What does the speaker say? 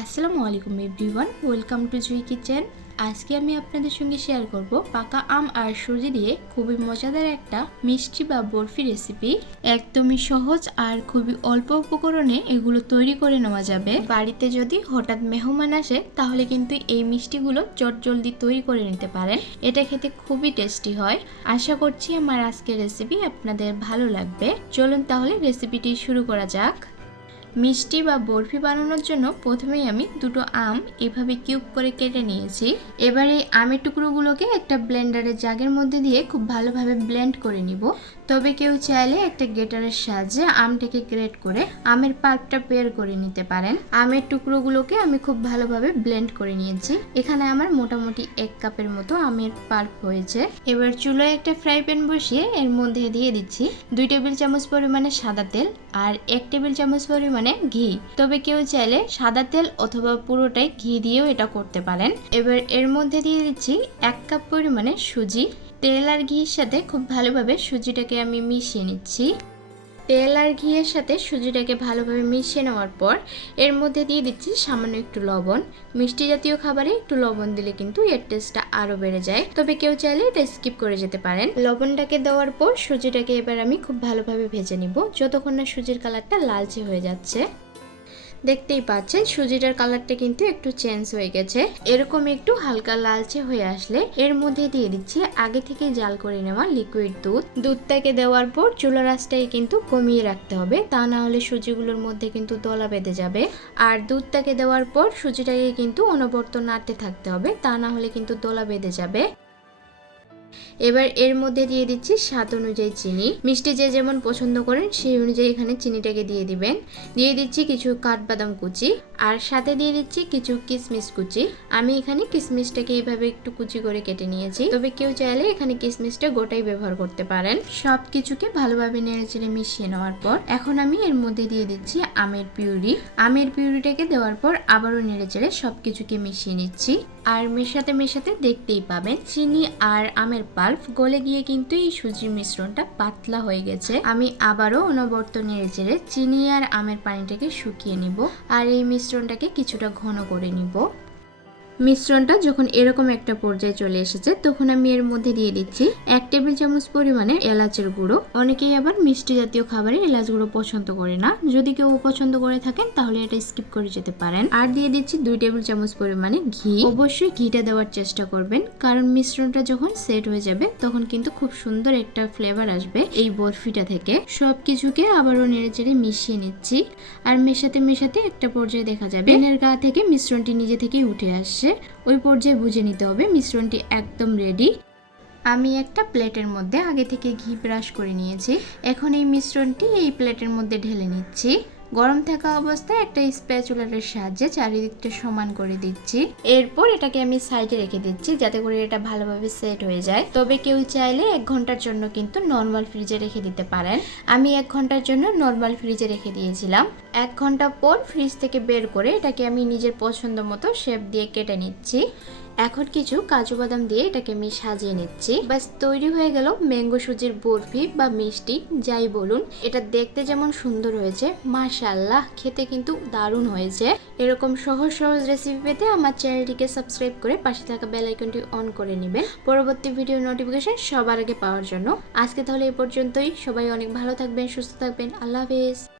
আসসালামু আলাইকুম everyone, welcome to Jui kitchen. আজকে আমি আপনাদের সঙ্গে শেয়ার করব পাকা আম আর সুজি দিয়ে খুবই মজাদার একটা মিষ্টি বা বরফি রেসিপি একদমই সহজ আর খুবই অল্প উপকরণে এগুলো তৈরি করে নেওয়া যাবে। বাড়িতে যদি হঠাৎ মেহমান আসে, তাহলে কিন্তু এই মিষ্টিগুলো চট জলদি তৈরি করে নিতে পারেন। এটা খেতে খুবই টেস্টি হয়। আশা করছি আমার আজকের রেসিপি আপনাদের ভালো লাগবে। চলুন তাহলে রেসিপিটি শুরু করা যাক। মিষ্টি বা বরফি বানানোর জন্য প্রথমেই আমি দুটো আম এভাবে কিউব করে কেটে নিয়েছি। এবার এই আমের টুকরোগুলোকে একটা ব্লেন্ডারের জাগের মধ্যে দিয়ে খুব ভালোভাবে ব্লেন্ড করে নিব। তবে কেউ চাইলে একটা গেটারের সাহায্যে আমটাকে গ্রেট করে আমের পাল্পটা বের করে নিতে পারেন। আমের টুকরোগুলোকে আমি খুব ভালোভাবে ব্লেন্ড করে নিয়েছি। এখানে আমার মোটামুটি এক কাপের মতো আমের পাল্প হয়েছে। এবার চুলায় একটা ফ্রাই প্যান বসিয়ে এর মধ্যে দিয়ে দিচ্ছি দুই টেবিল চামচ পরিমাণে সাদা তেল আর এক টেবিল চামচ পরিমাণে ঘি। তবে কেউ চাইলে সাদা তেল অথবা পুরোটাই ঘি দিয়েও এটা করতে পারেন। এবার এর মধ্যে দিয়ে দিচ্ছি এক কাপ পরিমাণে সুজি। তেল আর ঘির সাথে খুব ভালোভাবে সুজিটাকে আমি মিশিয়ে নিচ্ছি। তেল আর ঘিয়ের সাথে সুজিটাকে ভালোভাবে মিশিয়ে নেওয়ার পর এর মধ্যে দিয়ে দিচ্ছি সামান্য একটু লবণ। মিষ্টি জাতীয় খাবারে একটু লবণ দিলে কিন্তু এর টেস্টটা আরও বেড়ে যায়। তবে কেউ চাইলে এটা স্কিপ করে যেতে পারেন। লবণটাকে দেওয়ার পর সুজিটাকে এবার আমি খুব ভালোভাবে ভেজে নিব। যতক্ষণ না সুজির কালারটা লালচে হয়ে যাচ্ছে। দেখতেই পাচ্ছেন সুজিটার কালারটা কিন্তু একটু চেঞ্জ হয়ে গেছে। এরকম একটু হালকা লালচে হয়ে আসলে এর মধ্যে দিয়ে দিচ্ছি আগে থেকে জাল করে নেওয়া লিকুইড দুধ। দুধটাকে দেওয়ার পর চুলার আঁচটাকে কিন্তু কমিয়ে রাখতে হবে, তা না হলে সুজিগুলোর মধ্যে কিন্তু দলা বেঁধে যাবে। আর দুধটাকে দেওয়ার পর সুজিটাকে কিন্তু অনবর্ত নাড়তে থাকতে হবে, তা না হলে কিন্তু দলা বেঁধে যাবে। এবার এর মধ্যে দিয়ে দিচ্ছি স্বাদ অনুযায়ী চিনি। মিষ্টি যে যেমন পছন্দ করেন, সেই অনুযায়ী এখানে চিনিটাকে দিয়ে দিবেন। দিয়ে দিচ্ছি কিছু কাঠবাদাম কুচি আর সাথে দিয়ে দিচ্ছি কিছু কিশমিশ কুচি। আমি এখানে কিশমিশটাকে এইভাবে একটু কুচি করে কেটে নিয়েছি। তবে কেউ চাইলে এখানে কিশমিশটা গোটাই ব্যবহার করতে পারেন। সব কিছুকে ভালোভাবে নেড়ে চেড়ে মিশিয়ে নেওয়ার পর এখন আমি এর মধ্যে দিয়ে দিচ্ছি আমের পিউরি। আমের পিউরিটাকে দেওয়ার পর আবারও নেড়ে চেড়ে সব কিছুকে মিশিয়ে নিচ্ছি। আর মেশাতে মেশাতে দেখতেই পাবেন, চিনি আর আমের পাল্প গলে গিয়ে কিন্তু এই সুজির মিশ্রণটা পাতলা হয়ে গেছে। আমি আবারও অনবর্ত নেড়ে চেড়ে চিনি আর আমের পানিটাকে শুকিয়ে নিব আর এই মিশ্রণটাকে কিছুটা ঘন করে নিব। মিশ্রণটা যখন এরকম একটা পর্যায়ে চলে এসেছে, তখন আমি এর মধ্যে দিয়ে দিচ্ছি এক টেবিল চামচ পরিমাণে এলাচের গুঁড়ো। অনেকেই আবার মিষ্টি জাতীয় খাবারে এলাচ গুঁড়ো পছন্দ করে না। যদি কেউ পছন্দ করে থাকেন, তাহলে এটা স্কিপ করে যেতে পারেন। আর দিয়ে দিচ্ছি দুই টেবিল চামচ পরিমাণে ঘি। অবশ্যই ঘিটা দেওয়ার চেষ্টা করবেন, কারণ মিশ্রণটা যখন সেট হয়ে যাবে, তখন কিন্তু খুব সুন্দর একটা ফ্লেভার আসবে এই বরফিটা থেকে। সব কিছুকে আবারও নেড়ে চেড়ে মিশিয়ে নিচ্ছি। আর মেশাতে মেশাতে একটা পর্যায়ে দেখা যাবে। পেনের গা থেকে মিশ্রণটি নিজে থেকেই উঠে আসছে। ওই পর্যায়ে বুঝে নিতে হবে মিশ্রণটি একদম রেডি আমি একটা প্লেটের মধ্যে আগে থেকে ঘি ব্রাশ করে নিয়েছি। এখন এই মিশ্রণটি এই প্লেটের মধ্যে ঢেলে নিচ্ছি। গরম থাকা অবস্থায় একটা স্প্যাচুলারের সাহায্যে চারিদিকটা সমান করে দিচ্ছি। এরপর এটাকে আমি সাইডে রেখে দিচ্ছি যাতে করে এটা ভালোভাবে সেট হয়ে যায়। তবে কেউ চাইলে এক ঘণ্টার জন্য কিন্তু নর্মাল ফ্রিজে রেখে দিতে পারেন। আমি এক ঘণ্টার জন্য নর্মাল ফ্রিজে রেখে দিয়েছিলাম। এক ঘণ্টা পর ফ্রিজ থেকে বের করে এটাকে আমি নিজের পছন্দ মতো শেপ দিয়ে কেটে নিচ্ছি। এখন কিছু কাজু বাদাম দিয়ে এটাকে আমি সাজিয়ে নিচ্ছি। ব্যাস, তৈরি হয়ে গেল ম্যাঙ্গো সুজির বরফি বা মিষ্টি, যাই বলুন। এটা দেখতে যেমন সুন্দর হয়েছে মাশাল্লাহ খেতে কিন্তু দারুণ হয়েছে। এরকম সহজ সহজ রেসিপি পেতে আমার চ্যানেলটিকে সাবস্ক্রাইব করে পাশে থাকা বেল আইকনটি অন করে নেবেন। পরবর্তী ভিডিও নোটিফিকেশন সবার আগে পাওয়ার জন্য। আজকে তাহলে এ পর্যন্তই। সবাই অনেক ভালো থাকবেন, সুস্থ থাকবেন। আল্লাহ হাফেজ।